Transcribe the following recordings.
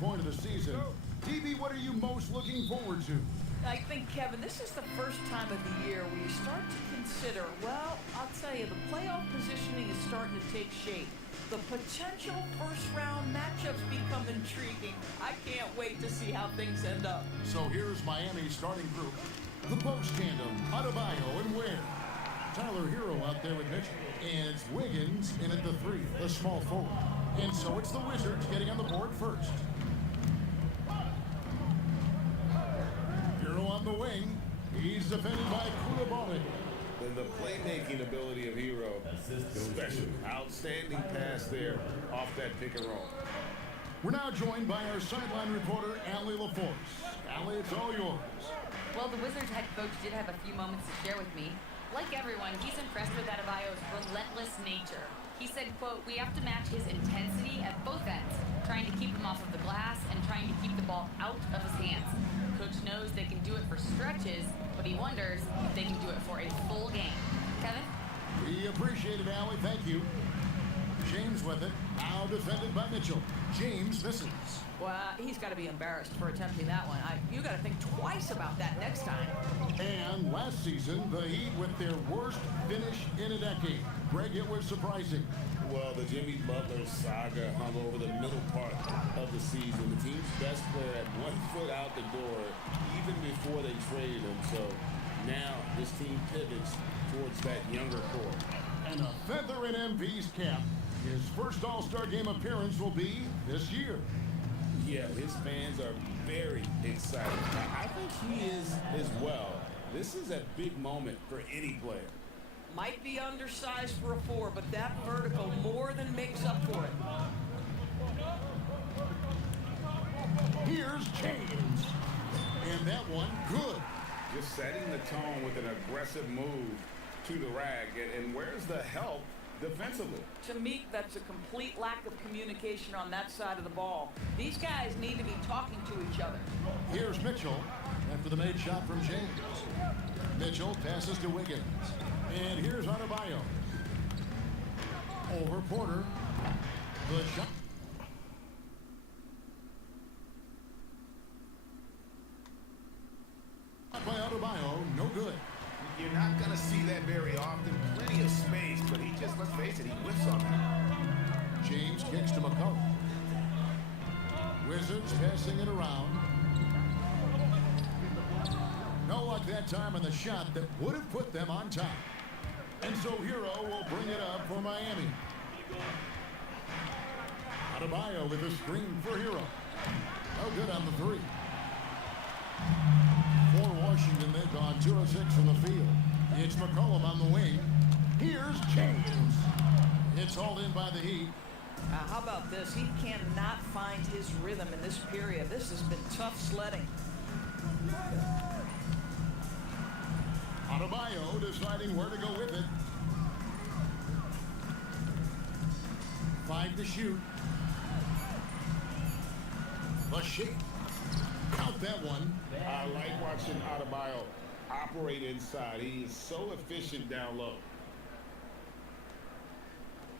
point of the season. DB, what are you most looking forward to? I think, Kevin, this is the first time of the year where you start to consider, well, I'll tell you, the playoff positioning is starting to take shape. The potential first-round matchups become intriguing. I can't wait to see how things end up. So here's Miami's starting group. The post tandem, Adebayo and Ware. Tyler Hero out there with Mitchell. And it's Wiggins in at the 3, the small forward. And so it's the Wizards getting on the board first. Hero on the wing. He's defended by Koulibaly. And the playmaking ability of Hero, special. Outstanding pass there off that pick and roll. We're now joined by our sideline reporter, Allie LaForce. Allie, it's all yours. Well, the Wizards head coach did have a few moments to share with me. Like everyone, he's impressed with Adebayo's relentless nature. He said, quote, "We have to match his intensity at both ends, trying to keep him off of the glass and trying to keep the ball out of his hands. Coach knows they can do it for stretches, but he wonders if they can do it for a full game." Kevin? We appreciate it, Allie. Thank you. James with it. Now defended by Mitchell. James misses. Well, he's got to be embarrassed for attempting that one. You got to think twice about that next time. And last season, the Heat with their worst finish in a decade. Greg, it was surprising. Well, the Jimmy Butler saga hung over the middle part of the season. The team's best player had 1 foot out the door even before they traded him. So now this team pivots towards that younger core. And a feather in MV's cap. His first All-Star Game appearance will be this year. Yeah, his fans are very excited. I think he is as well. This is a big moment for any player. Might be undersized for a 4, but that vertical more than makes up for it. Here's James. And that one, good. Just setting the tone with an aggressive move to the rack. And where's the help defensively? To me, that's a complete lack of communication on that side of the ball. These guys need to be talking to each other. Here's Mitchell after the made shot from James. Mitchell passes to Wiggins. And here's Adebayo. Over Porter. The shot. By Adebayo, no good. You're not going to see that very often. Plenty of space, but he just, let's face it, he whiffs on that. James kicks to McCollum. Wizards passing it around. No luck that time on the shot that would have put them on top. And so Hero will bring it up for Miami. Adebayo with a screen for Hero. No good on the 3. For Washington, they've gone 2 of 6 from the field. It's McCollum on the wing. Here's James. It's hauled in by the Heat. How about this? He cannot find his rhythm in this period. This has been tough sledding. Adebayo deciding where to go with it. 5 to shoot. The shake. Count that one. I like watching Adebayo operate inside. He is so efficient down low.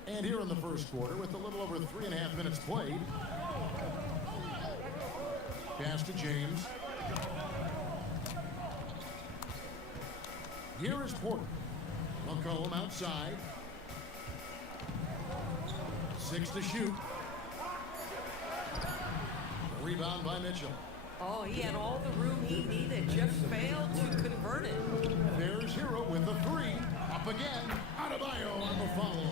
And here in the first quarter, with a little over 3.5 minutes played. Pass to James. Here is Porter. McCollum outside. 6 to shoot. Rebound by Mitchell. Oh, he had all the room he needed, just failed to convert it. There's Hero with the 3. Up again. Adebayo on the follow.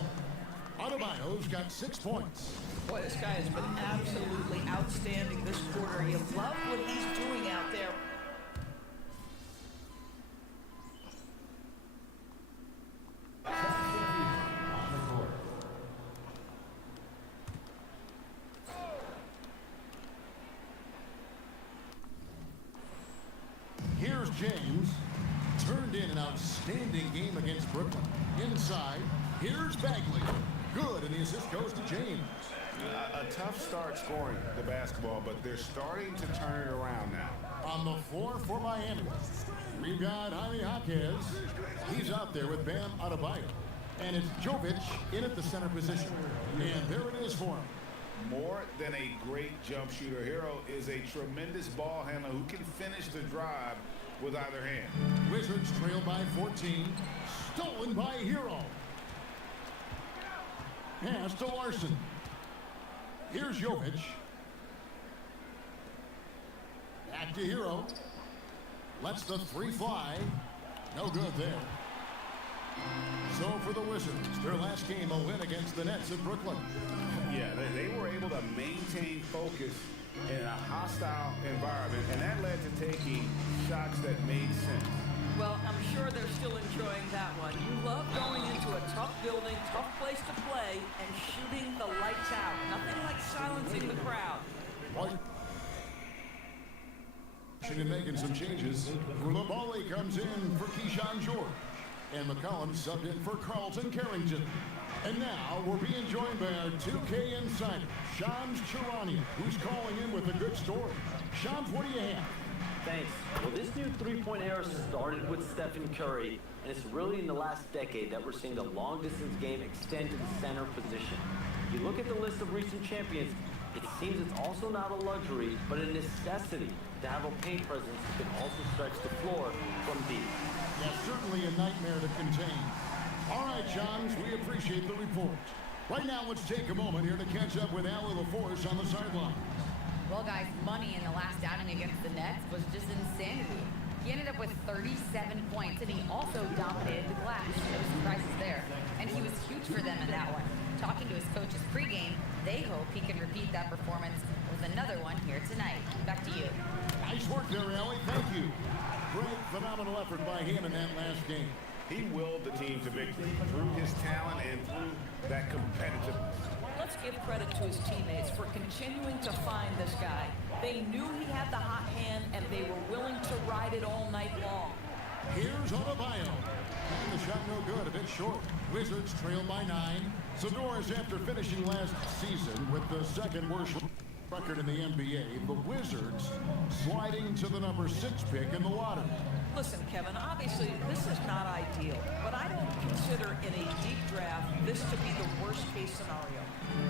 Adebayo's got 6 points. Boy, this guy has been absolutely outstanding this quarter. You love what he's doing out there. Here's James. Turned in an outstanding game against Brooklyn. Inside, here's Bagley. Good, and the assist goes to James. A tough start scoring the basketball, but they're starting to turn it around now. On the floor for Miami, we've got Jaime Jaquez. He's out there with Bam Adebayo. And it's Jovic in at the center position. And there it is for him. more than a great jump shooter. Hero is a tremendous ball handler who can finish the drive with either hand. Wizards trail by 14. Stolen by Hero. Pass to Larson. Here's Jovic. Back to Hero. Lets the three fly. No good there. So for the Wizards, their last game a win against the Nets in Brooklyn. Yeah, they were able to maintain focus in a hostile environment, and that led to taking shots that made sense. Well, I'm sure they're still enjoying that one. You love going into a tough building, tough place to play, and shooting the lights out. Nothing like silencing the crowd. And making some changes. Coulibaly comes in for Keyshawn George. And McCollum subbed in for Carlton Carrington. And now we're being joined by our 2K insider, Shams Charania, who's calling in with a good story. Shams, what do you have? Thanks. Well, this new three-point era started with Stephen Curry, and it's really in the last decade that we're seeing the long-distance game extend to the center position. If you look at the list of recent champions, it seems it's also not a luxury, but a necessity to have a paint presence that can also stretch the floor from deep. That's certainly a nightmare to contain. All right, Shams, we appreciate the report. Right now, let's take a moment here to catch up with Allie LaForce on the sideline. Well, guys, money in the last outing against the Nets was just insanity. He ended up with 37 points, and he also dominated the glass. No surprises there. And he was huge for them in that one. Talking to his coaches pregame, they hope he can repeat that performance with another one here tonight. Back to you. Nice work there, Allie. Thank you. Great, phenomenal effort by him in that last game. He willed the team to victory through his talent and through that competitiveness. Let's give credit to his teammates for continuing to find this guy. They knew he had the hot hand, and they were willing to ride it all night long. Here's Adebayo. And the shot no good, a bit short. Wizards trail by 9. Zador's after finishing last season with the second worst record in the NBA, the Wizards sliding to the number 6 pick in the lottery. Listen, Kevin, obviously this is not ideal, but I don't consider in a deep draft this to be the worst case scenario.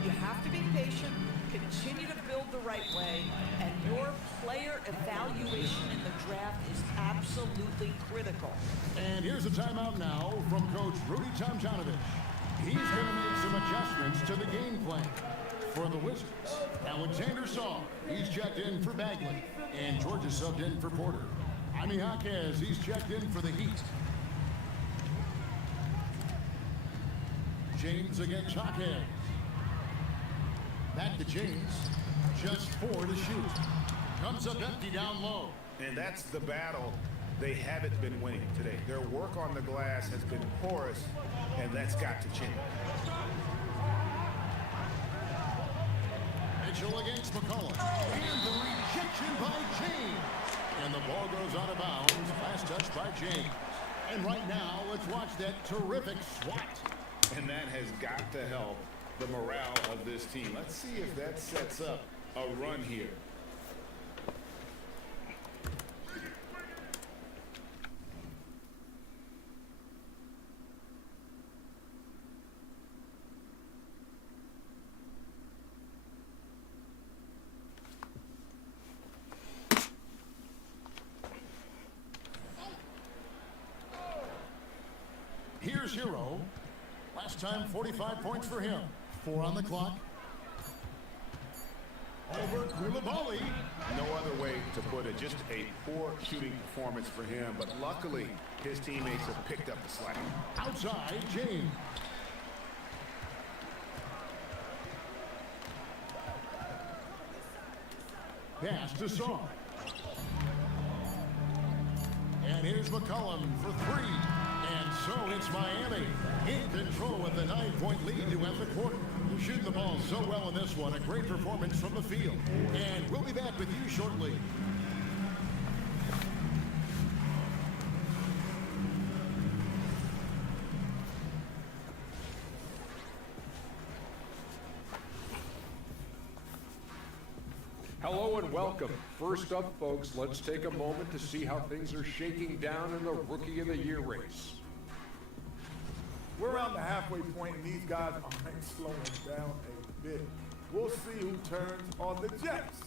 You have to be patient, continue to build the right way, and your player evaluation in the draft is absolutely critical. And here's a timeout now from Coach Rudy Tomjanovich. He's going to make some adjustments to the game plan. For the Wizards, Alexander Saw, he's checked in for Bagley, and George is subbed in for Porter. Jaime Jaquez, he's checked in for the Heat. James against Jaquez. Back to James, just 4 to shoot. Comes up empty down low. And that's the battle they haven't been winning today. Their work on the glass has been porous, and that's got to change. Mitchell against McCollum. And the rejection by James. And the ball goes out of bounds. Last touch by James. And right now, let's watch that terrific swat. And that has got to help the morale of this team. Let's see if that sets up a run here. Here's Hero. Last time, 45 points for him. 4 on the clock. Over Coulibaly. No other way to put it. Just a poor shooting performance for him. But luckily, his teammates have picked up the slack. Outside, James. Pass to Saw. And here's McCollum for 3. And so it's Miami in control with the 9-point lead to end the quarter. Shooting the ball so well in this one. A great performance from the field. And we'll be back with you shortly. Hello and welcome. First up, folks, let's take a moment to see how things are shaking down in the Rookie of the Year race. We're around the halfway point, and these guys aren't slowing down a bit. We'll see who turns on the Jets.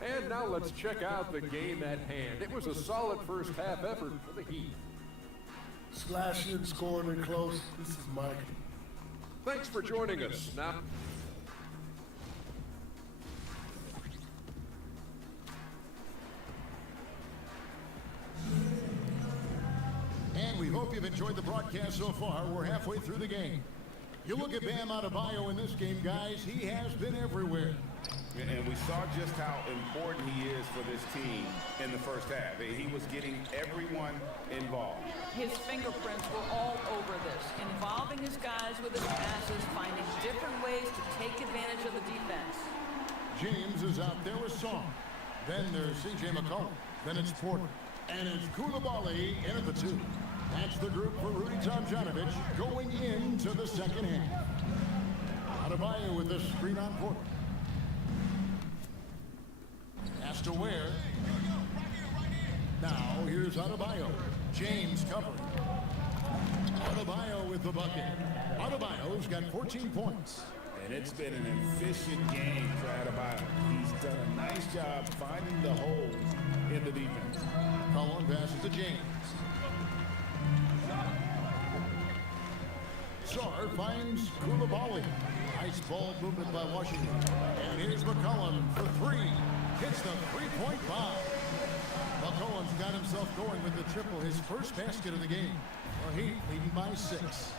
And now let's check out the game at hand. It was a solid first half effort for the Heat. Slashing, scoring, and close. This is Mike. Thanks for joining us. Now, And we hope you've enjoyed the broadcast so far. We're halfway through the game. You look at Bam Adebayo in this game, guys. He has been everywhere. And we saw just how important he is for this team in the first half. He was getting everyone involved. His fingerprints were all over this, involving his guys with his passes, finding different ways to take advantage of the defense. James is out there with Song. Then there's C.J. McCollum. Then it's Porter. And it's Koulibaly in at the 2. That's the group for Rudy Tomjanovich going into the second half. Adebayo with the screen on Porter. Has to Ware. Now here's Adebayo. James covering. Adebayo with the bucket. Adebayo's got 14 points. And it's been an efficient game for Adebayo. He's done a nice job finding the holes in the defense. Cullen passes to James. Sarr finds Koulibaly. Nice ball movement by Washington. And here's McCollum for 3. Hits the three-point bomb. McCollum's got himself going with the triple, his first basket of the game. Well, Heat leading by 6.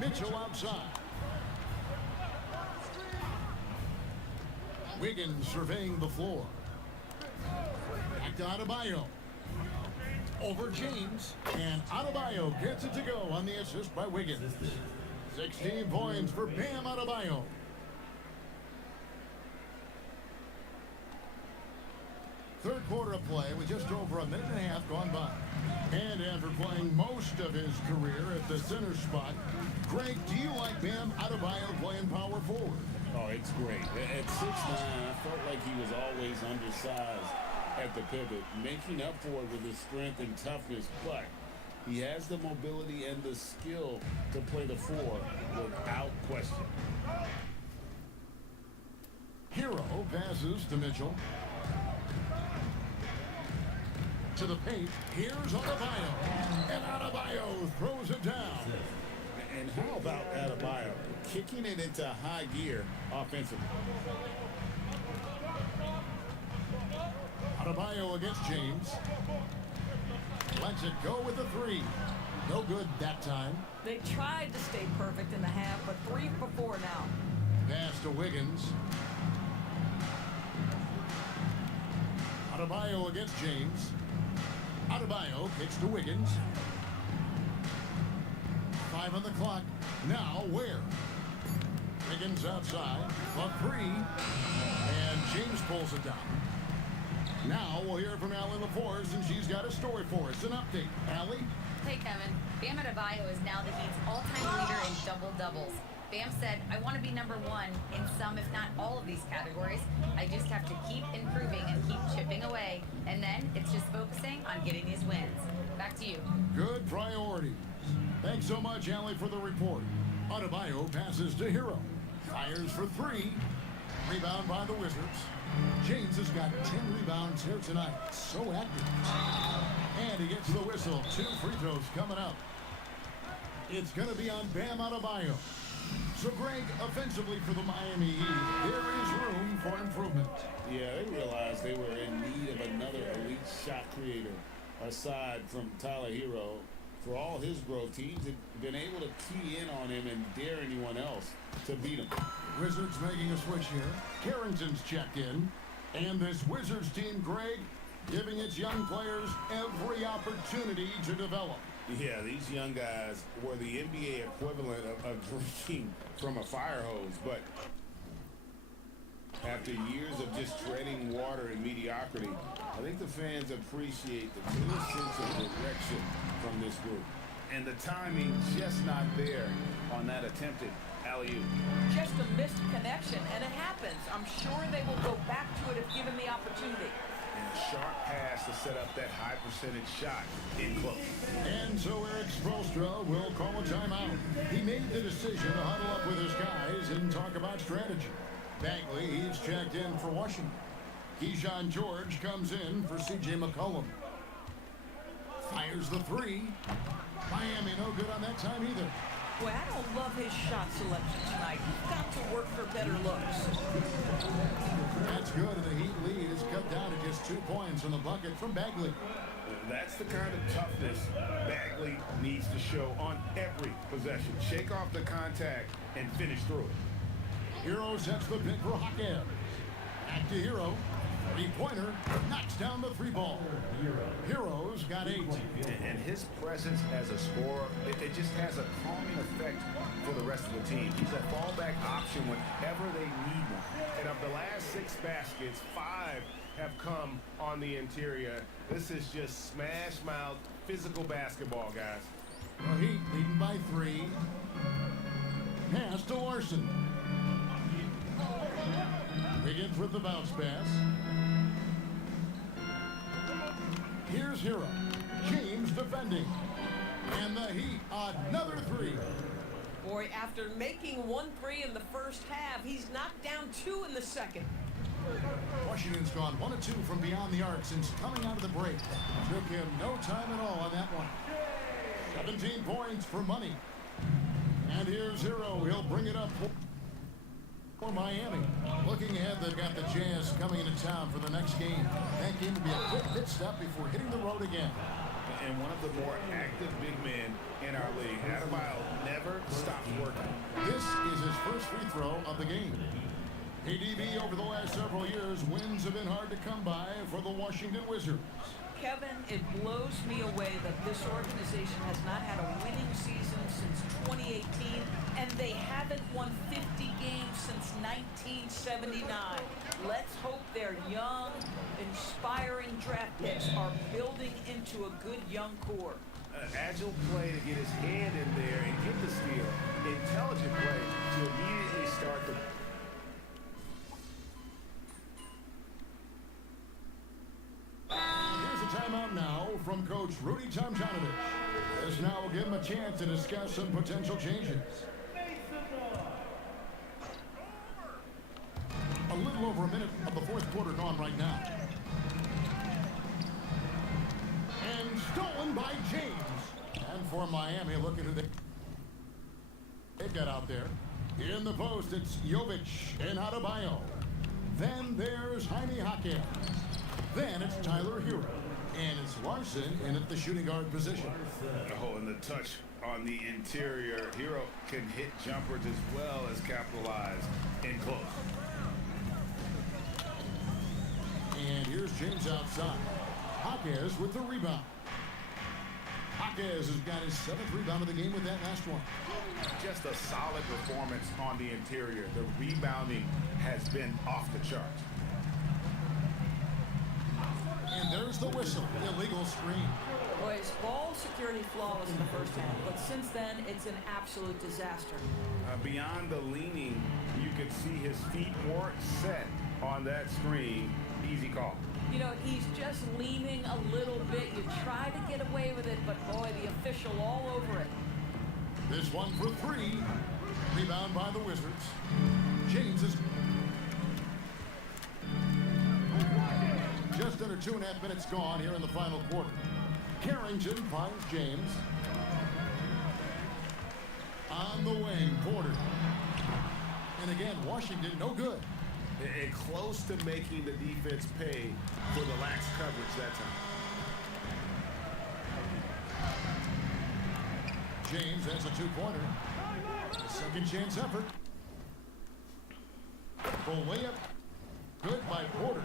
Mitchell outside. Wiggins surveying the floor. Back to Adebayo. Over James. And Adebayo gets it to go on the assist by Wiggins. 16 points for Bam Adebayo. Third quarter of play with just over a minute and a half gone by. And after playing most of his career at the center spot, Greg, do you like Bam Adebayo playing power forward? Oh, it's great. At 6'9", I felt like he was always undersized at the pivot, making up for it with his strength and toughness, but he has the mobility and the skill to play the 4 without question. Hero passes to Mitchell. To the paint, here's Adebayo. And Adebayo throws it down. And how about Adebayo kicking it into high gear offensively? Adebayo against James. Lets it go with the 3. No good that time. They tried to stay perfect in the half, but 3 for 4 now. Pass to Wiggins. Adebayo against James. Adebayo kicks to Wiggins. 5 on the clock. Now Ware. Wiggins outside. A 3. And James pulls it down. Now we'll hear from Allie LaForce, and she's got a story for us. An update. Allie? Hey, Kevin. Bam Adebayo is now the Heat's all-time leader in double-doubles. Bam said, I want to be number 1 in some, if not all of these categories. I just have to keep improving and keep chipping away. And then it's just focusing on getting these wins. Back to you. Good priorities. Thanks so much, Allie, for the report. Adebayo passes to Hero. Fires for 3. Rebound by the Wizards. James has got 10 rebounds here tonight. So active. And he gets the whistle. 2 free throws coming up. It's going to be on Bam Adebayo. So, Greg, offensively for the Miami Heat, there is room for improvement. Yeah, they realized they were in need of another elite shot creator aside from Tyler Hero. For all his growth, teams had been able to key in on him and dare anyone else to beat him. Wizards making a switch here. Carrington's checked in. And this Wizards team, Greg, giving its young players every opportunity to develop. Yeah, these young guys were the NBA equivalent of drinking from a fire hose. But after years of just treading water in mediocrity, I think the fans appreciate the clear sense of direction from this group. And the timing just not there on that attempted alley-oop. Just a missed connection, and it happens. I'm sure they will go back to it if given the opportunity. And a sharp pass to set up that high percentage shot in close. And so Eric Spoelstra will call a timeout. He made the decision to huddle up with his guys and talk about strategy. Bagley, he's checked in for Washington. Keyshawn George comes in for C.J. McCollum. Fires the three. Miami no good on that time either. Boy, I don't love his shot selection tonight. He's got to work for better looks. That's good, and the Heat lead is cut down to just 2 points on the bucket from Bagley. That's the kind of toughness Bagley needs to show on every possession. Shake off the contact and finish through it. Hero sets the pick for Hackett. Back to Hero. Three-pointer knocks down the three ball. Hero's got 8. And his presence as a scorer, it just has a calming effect for the rest of the team. He's a fallback option whenever they need one. And of the last 6 baskets, 5 have come on the interior. This is just smash mouth physical basketball, guys. The Heat leading by 3. Pass to Larson. Wiggins with the bounce pass. Here's Hero. James defending. And the Heat, another 3. Boy, after making 1 3 in the first half, he's knocked down 2 in the second. Washington's gone 1 of 2 from beyond the arc since coming out of the break. Took him no time at all on that one. 17 points for Money. And here's Hero. He'll bring it up for Miami. Looking ahead, they've got the Jazz coming into town for the next game. That game will be a quick pit stop before hitting the road again. And one of the more active big men in our league, Adebayo, never stops working. This is his first free throw of the game. ADB over the last several years, wins have been hard to come by for the Washington Wizards. Kevin, it blows me away that this organization has not had a winning season since 2018, and they haven't won 50 games since 1979. Let's hope their young, inspiring draft picks are building into a good young core. Agile play to get his hand in there and get the steal. Intelligent play to immediately start the... Timeout now from Coach Rudy Tomjanovich. This now will give him a chance to discuss some potential changes. A little over a minute of the fourth quarter gone right now. And stolen by James. And for Miami, look at who they've got out there. In the post, it's Jovic and Adebayo. Then there's Jaime Hackett. Then it's Tyler Hero. And it's Larson in at the shooting guard position. Oh, and the touch on the interior. Hero can hit jumpers as well as capitalize in close. And here's James outside. Jaquez with the rebound. Jaquez has got his 7th rebound of the game with that last one. Just a solid performance on the interior. The rebounding has been off the charts. And there's the whistle. Illegal screen. Boy, his ball security flawless in the first half, but since then, it's an absolute disaster. Beyond the leaning, you could see his feet weren't set on that screen. Easy call. You know, he's just leaning a little bit. You try to get away with it, but boy, the official all over it. This one for 3. Rebound by the Wizards. James is... Just under 2.5 minutes gone here in the final quarter. Carrington finds James. On the wing, Porter. And again, Washington, no good. And close to making the defense pay for the lax coverage that time. James has a 2-pointer. A second chance effort. Full layup. Good by Porter.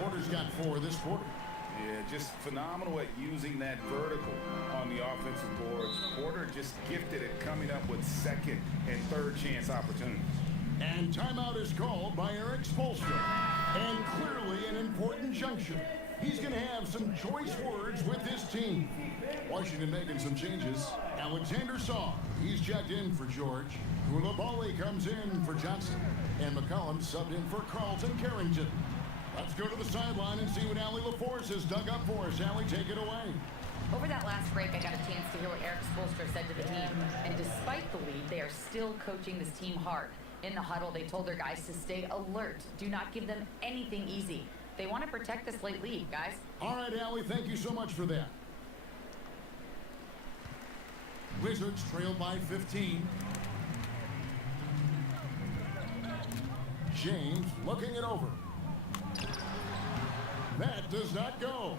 Porter's got 4 this quarter. Yeah, just phenomenal at using that vertical on the offensive boards. Porter just gifted at coming up with second and third chance opportunities. And timeout is called by Eric Spoelstra. And clearly an important junction. He's going to have some choice words with his team. Washington making some changes. Alexander Saw, he's checked in for George. Koulibaly comes in for Johnson. And McCollum subbed in for Carlton Carrington. Let's go to the sideline and see what Allie LaForce has dug up for us. Allie, take it away. Over that last break, I got a chance to hear what Eric Spoelstra said to the team. And despite the lead, they are still coaching this team hard. In the huddle, they told their guys to stay alert. Do not give them anything easy. They want to protect this late lead, guys. All right, Allie, thank you so much for that. Wizards trail by 15. James looking it over. That does not go.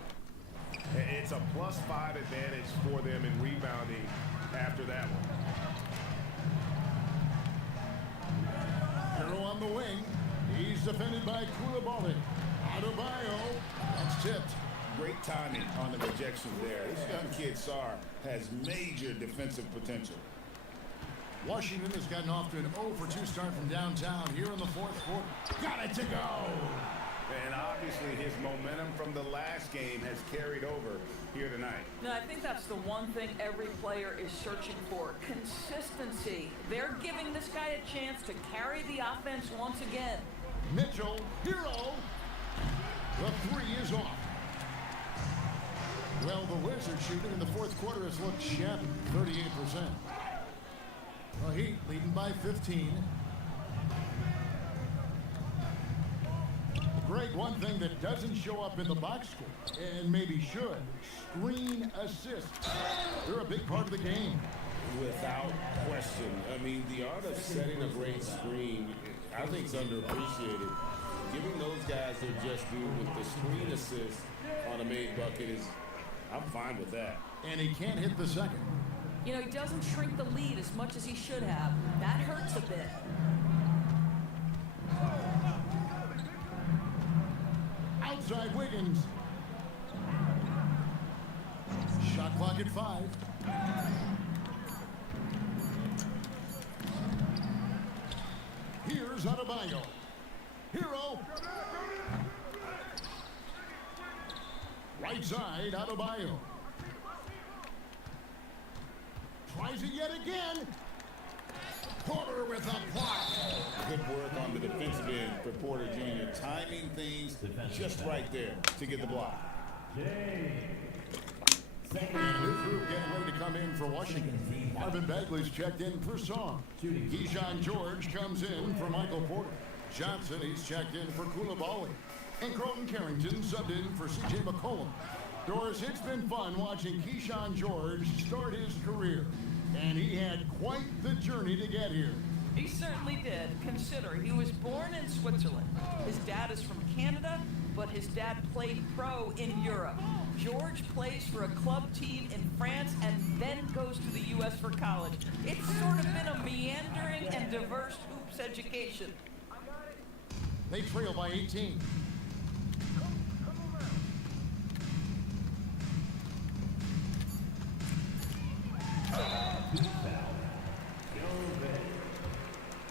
It's a +5 advantage for them in rebounding after that one. Hero on the wing. He's defended by Koulibaly. Adebayo. That's tipped. Great timing on the rejection there. This young kid, Sarr, has major defensive potential. Washington has gotten off to an 0-for-2 start from downtown here in the fourth quarter. Got it to go. And obviously his momentum from the last game has carried over here tonight. Now, I think that's the one thing every player is searching for, consistency. They're giving this guy a chance to carry the offense once again. Mitchell, Hero. The three is off. Well, the Wizards shooting in the fourth quarter has looked shabby, 38%. The Heat leading by 15. Greg, one thing that doesn't show up in the box score, and maybe should, screen assists. They're a big part of the game. Without question. I mean, the art of setting a great screen, I think, is underappreciated. Giving those guys their just due with the screen assist on a made bucket is, I'm fine with that. And he can't hit the second. You know, he doesn't shrink the lead as much as he should have. That hurts a bit. Outside Wiggins. Shot clock at 5. Here's Adebayo. Hero. Right side, Adebayo. Tries it yet again. Porter with a block. Good work on the defensive end for Porter Jr. Timing things just right there to get the block. And this group getting ready to come in for Washington. Marvin Bagley's checked in for Song. Keyshawn George comes in for Michael Porter. Johnson, he's checked in for Koulibaly. And Croton Carrington subbed in for C.J. McCollum. Doris, it's been fun watching Keyshawn George start his career. And he had quite the journey to get here. He certainly did. Consider, he was born in Switzerland. His dad is from Canada, but his dad played pro in Europe. George plays for a club team in France and then goes to the U.S. for college. It's sort of been a meandering and diverse hoops education. They trail by 18.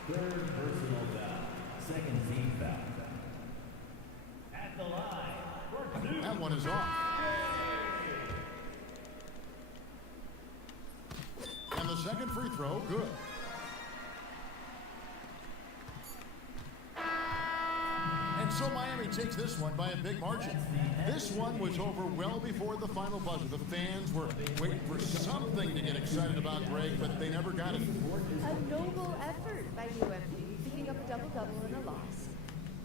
Third personal foul. Second team foul. At the line. That one is off. And the second free throw, good. And so Miami takes this one by a big margin. This one was over well before the final buzzer. The fans were waiting for something to get excited about, Greg, but they never got it. A noble effort by UMD, picking up a double-double in a loss.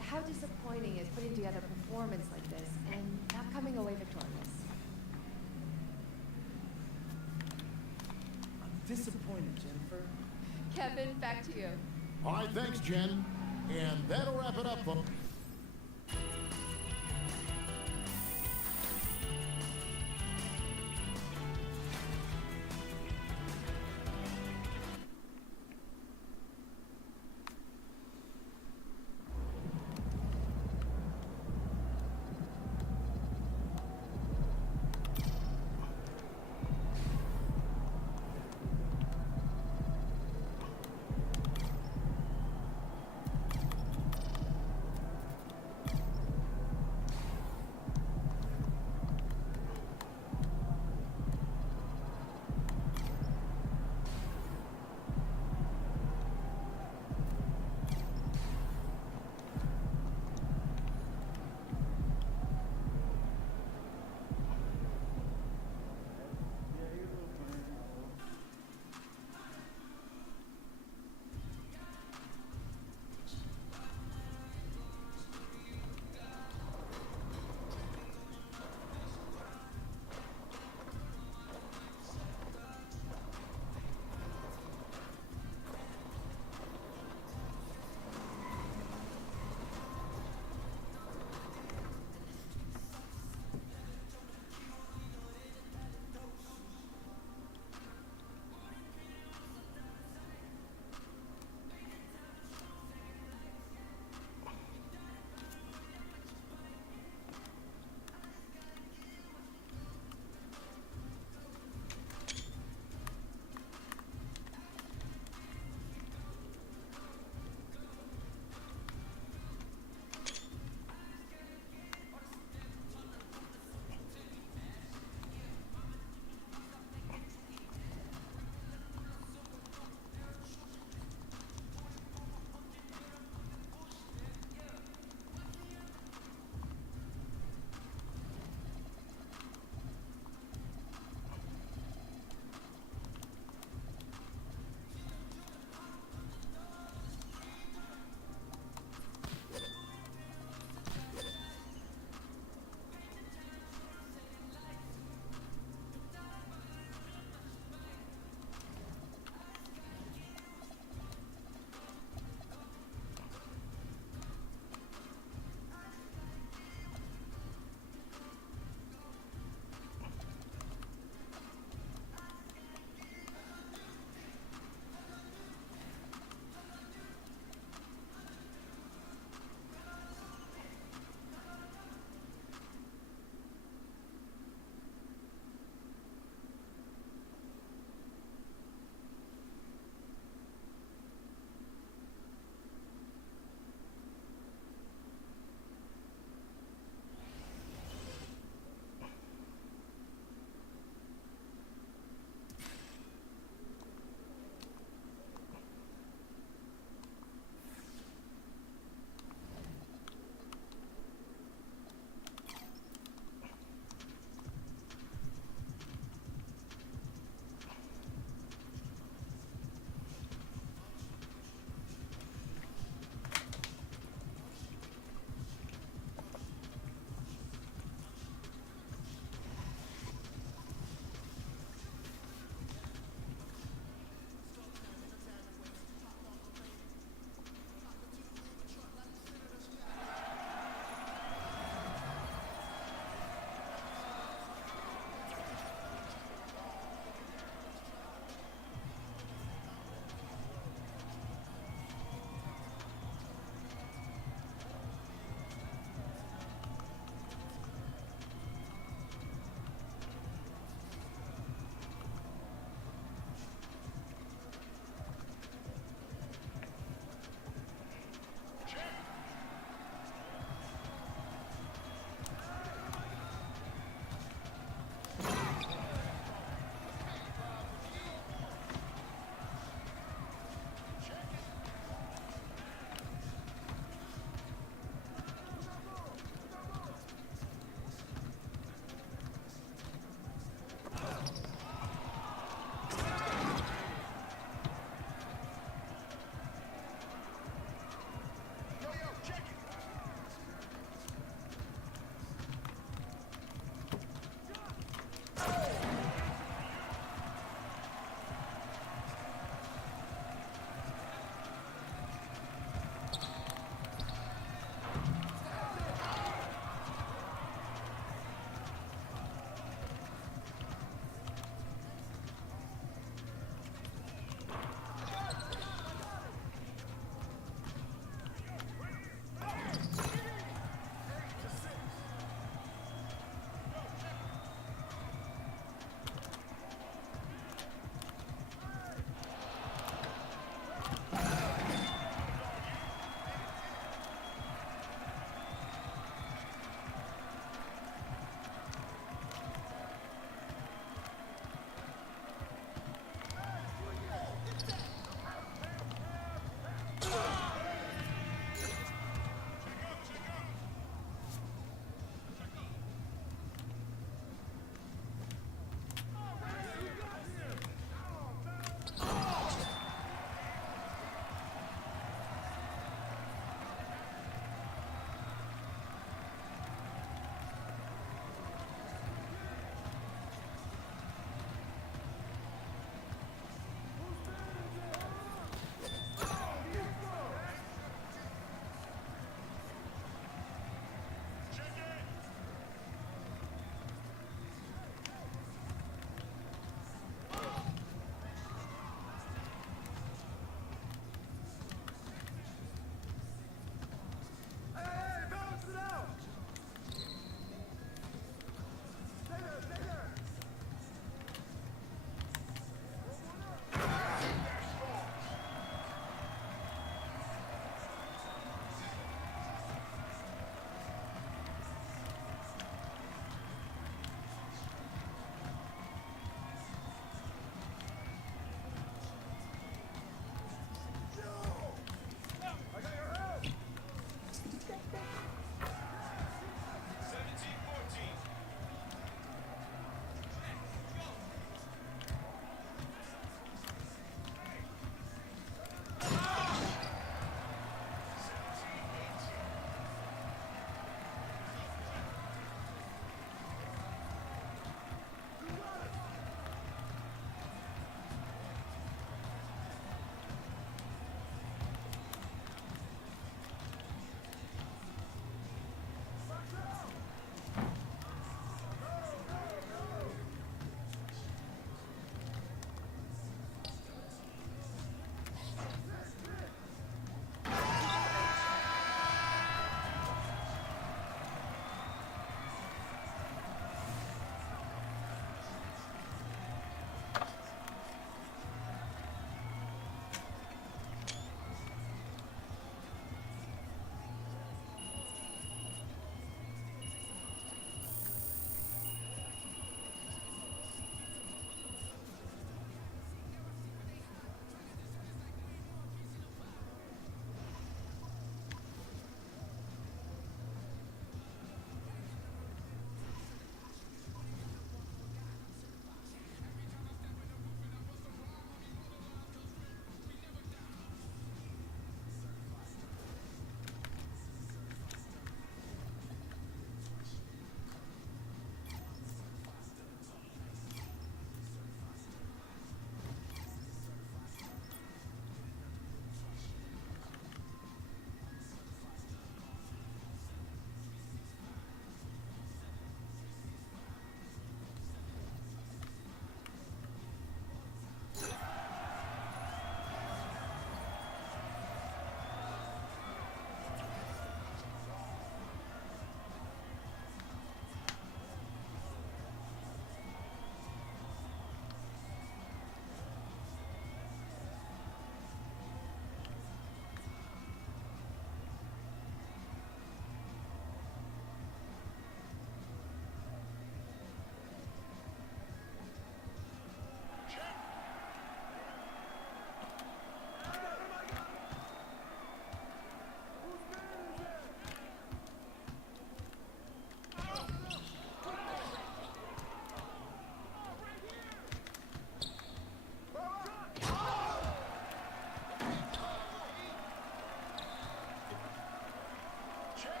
How disappointing is putting together a performance like this and not coming away victorious? I'm disappointed, Jennifer. Kevin, back to you. All right, thanks, Jen. And that'll wrap it up, folks.